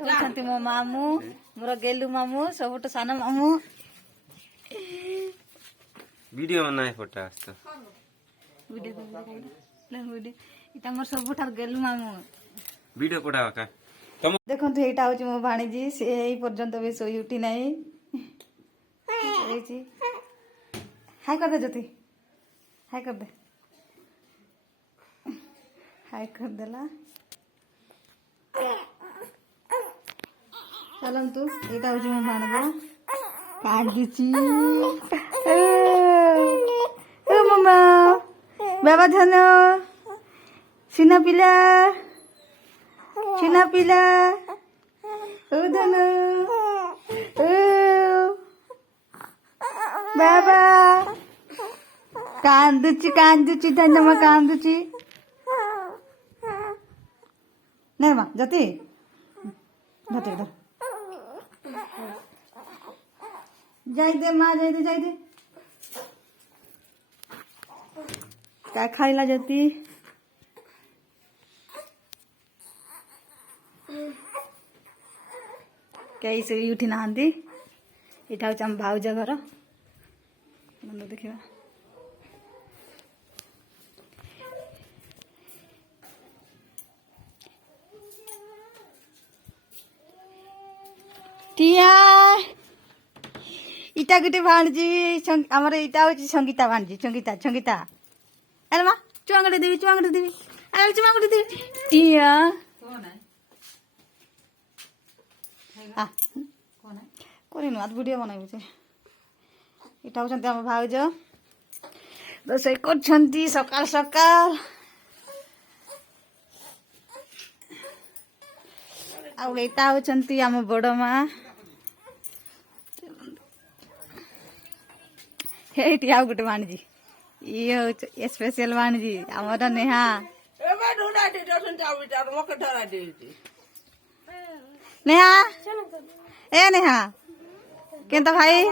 मो मामू मोर गेलु मामू सबुठ सान मामू वीडियो बनाए फोटो आस्तो वीडियो इटा मोर सबुठार गेलु मामू वीडियो पड़ा का तुम देखो एटा होची मो भाणीजी से एई पर्यंत भी सोई उठी नाही हाय कर दे ज्योति हाय कर दे हाय कर देला चलम तू एटा होची मो भाणजा काढीची ओ मम्मा बाबा धन सिना पिला ओ धन ओ बाबा कांदुची धनमा कांदुची नहीं माँ जाती जाते इधर जाई दे माँ जाई दे क्या खाइला जाती कई से उठी नहांती इटा हूँ आम भाउज घर मन देखा टिया इटा गुटे भाणजी आमर इटा हूँ संगीता भाणजी संगीता अरे माँ चुआंगड़ी देवी अरे चुआंगड़ी देवी टिया करेनु आज वीडियो बनाइबु जे इटा होचंती हम भाउज रोसई करछंती सकाल सकाल आ एटा होचंती हम बड़ माँ हेटी आ गुटे भाणजी ये हो स्पेशल भाणजी हमर नेहा नेहा ए नेहा केंता भाई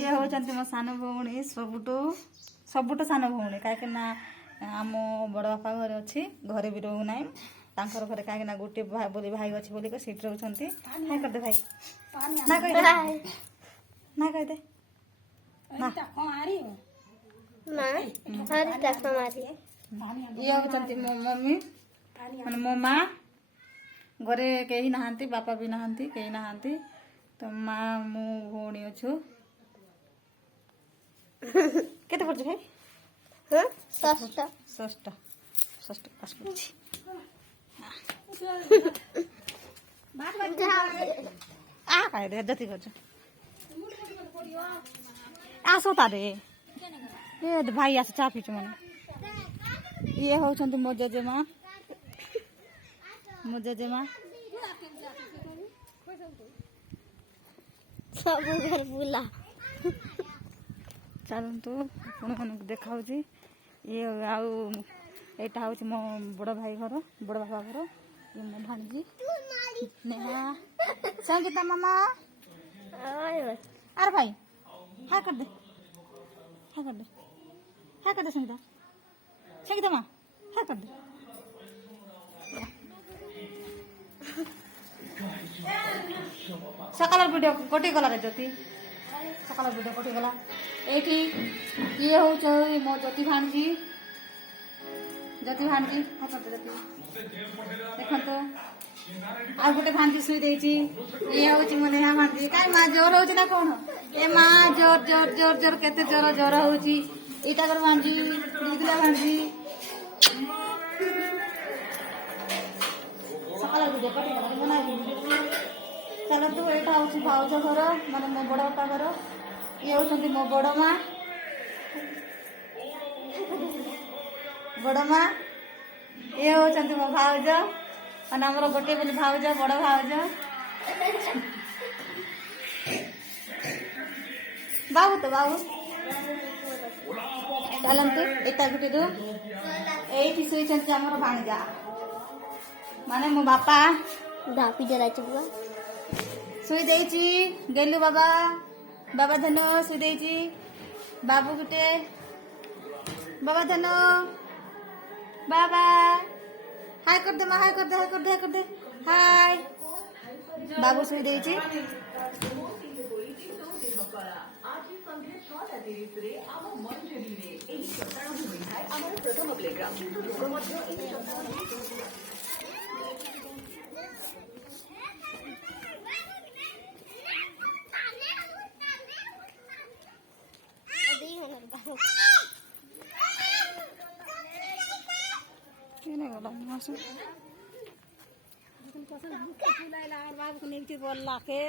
ये होचंती मो सान भौणी सबुटो सान भौणी काहे ना आम बड़ बापा घर अच्छी घरे भी रहू ना तांकर घरे काहे ना गोटे भाई बोली भाई अच्छी बोली सीट रहउछंती हाय कर दे भाई ना कह दे ना कह दे ये होचंती मो मम्मी माने मो माँ घरे कहीं नहांती बापा भी नहांती कहीं नहांती तो माँ मु भौणी अच्छु केते पढ़छ भाई षष्ठ पास करछि आ काय दे जति करछ आसो तारे ए भाई आस चा पीछ मने ये होचंती मो जेजेमा सब घर बुला चलतु मन देखा ये आटा हूँ मो बड़ भाई घर बड़ बापा घर ये मो भाणजी नेहा संगीता मामा अरे भाई हाय कर दे संगीता माँ हाय कर दे सकाल वीडियो कटि गला रे ज्योति सकाल वीडियो कटि गला एठी ये हो मो ज्योति भाणजी हाथ दे देखो तो आ गोटे भाणजी सुई देछि ये होची मो नेहा भाणजी काई मां जोर होची ना कोन ए मां जोर केते जोर होची इटा कर भाणजी दिखला भाणजी सकाल वीडियो कटि गला बना चलो तू एटा हूँ भाउज घर माने मो बड़ बापा घर ये होचंती मो बड़ माँ ये होचंती मो भाउज माने हमर गोटे बोली भाउज बड़ भाउज बाबू चलंतु एटा गुटे दो एठी सोइचंती हमर भाणजा माने मो बापा दापी जरा चुआ सुई देछि गेलु बाबा धनो सुई देछि बाबू गुटे बाबा धनो बाबा हाय कर दे माँ हाय कर दे ବାବୁ ଶୋଇ ଦେଇଛି। କେନେ ଗଲା ମାସ बाबू नहीं बोलला के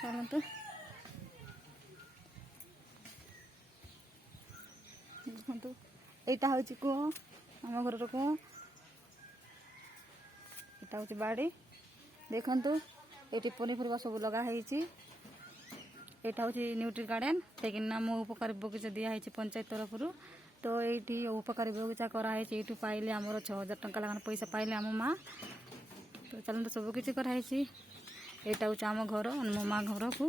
ଚାଲନ୍ତୁ ଦେଖନ୍ତୁ ଏଇଟା ହେଉଛି କୂଅ ଆମ ଘରର କୂଅ ଏଇଟା ହେଉଛି ବାଡ଼ି ଦେଖନ୍ତୁ ଏଇଠି ପନିପରିବା ସବୁ ଲଗା ହେଇଛି ଏଇଟା ହେଉଛି ନ୍ୟୁଟ୍ରି ଗାର୍ଡେନ୍ କାହିଁକିନା ମୋ ଉପକାରୀ ବଗିଚା ଦିଆହେଇଛି ପଞ୍ଚାୟତ ତରଫରୁ ତ ଏଇଠି ଉପକାରୀ ବଗିଚା କରାହେଇଛି ଏଇଠୁ ପାଇଲେ ଆମର 6,000 ଟଙ୍କା ଲେଖାଏଁ ପଇସା ପାଇଲେ ଆମ ମା ତ ଚାଲନ୍ତୁ ସବୁ କିଛି କରାହେଇଛି ଏଇଟା ହେଉଛି ଆମ ଘର ମୋ ମା ଘରକୁ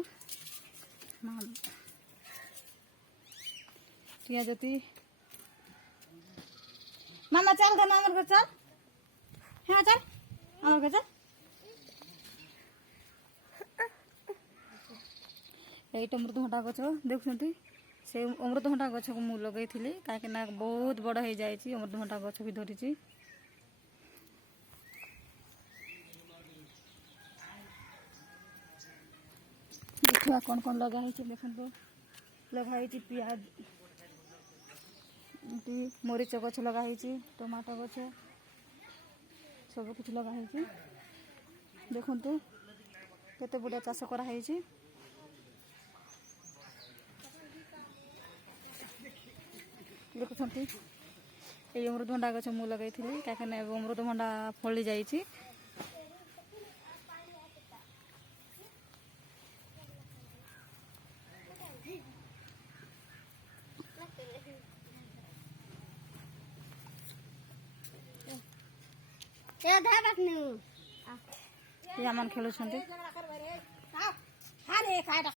ଠିଆ ଯଦି ମାମା ଚାଲ ଧନ ଆମର ଘର ଚାଲ ହଁ ଚାଲ ଆମର ଘର ଚାଲ এইটা অমୃତଭଣ୍ଡା ଗଛ ଦେଖୁଛନ୍ତି ସେ ଅମୃତଭଣ୍ଡା ଗଛକୁ ମୁଁ ଲଗେଇଥିଲି କାହିଁକିନା ବହୁତ ବଡ଼ ହେଇଯାଇଛି ଅମୃତଭଣ୍ଡା ଗଛ ବି ଧରିଛି ଦେଖିବା କ'ଣ କ'ଣ ଲଗା ହେଇଛି ଦେଖନ୍ତୁ ଲଗା ହେଇଛି ପିଆଜ ଏମିତି ମରିଚ ଗଛ ଲଗା ହେଇଛି ଟମାଟୋ ଗଛ ସବୁ କିଛି ଲଗା ହେଇଛି ଦେଖନ୍ତୁ କେତେ ବଢ଼ିଆ ଚାଷ କରାହେଇଛି ଦେଖୁଛନ୍ତି এই ଅମୃତଭଣ୍ଡା ଗଛ ମୁଁ ଲଗାଇଥିଲି କାହିଁକିନା ଏବେ ଅମୃତଭଣ୍ଡା ଫଳି ଯାଇଛି ପିଲାମାନେ ଖେଳୁଛନ୍ତି हारे खाएगा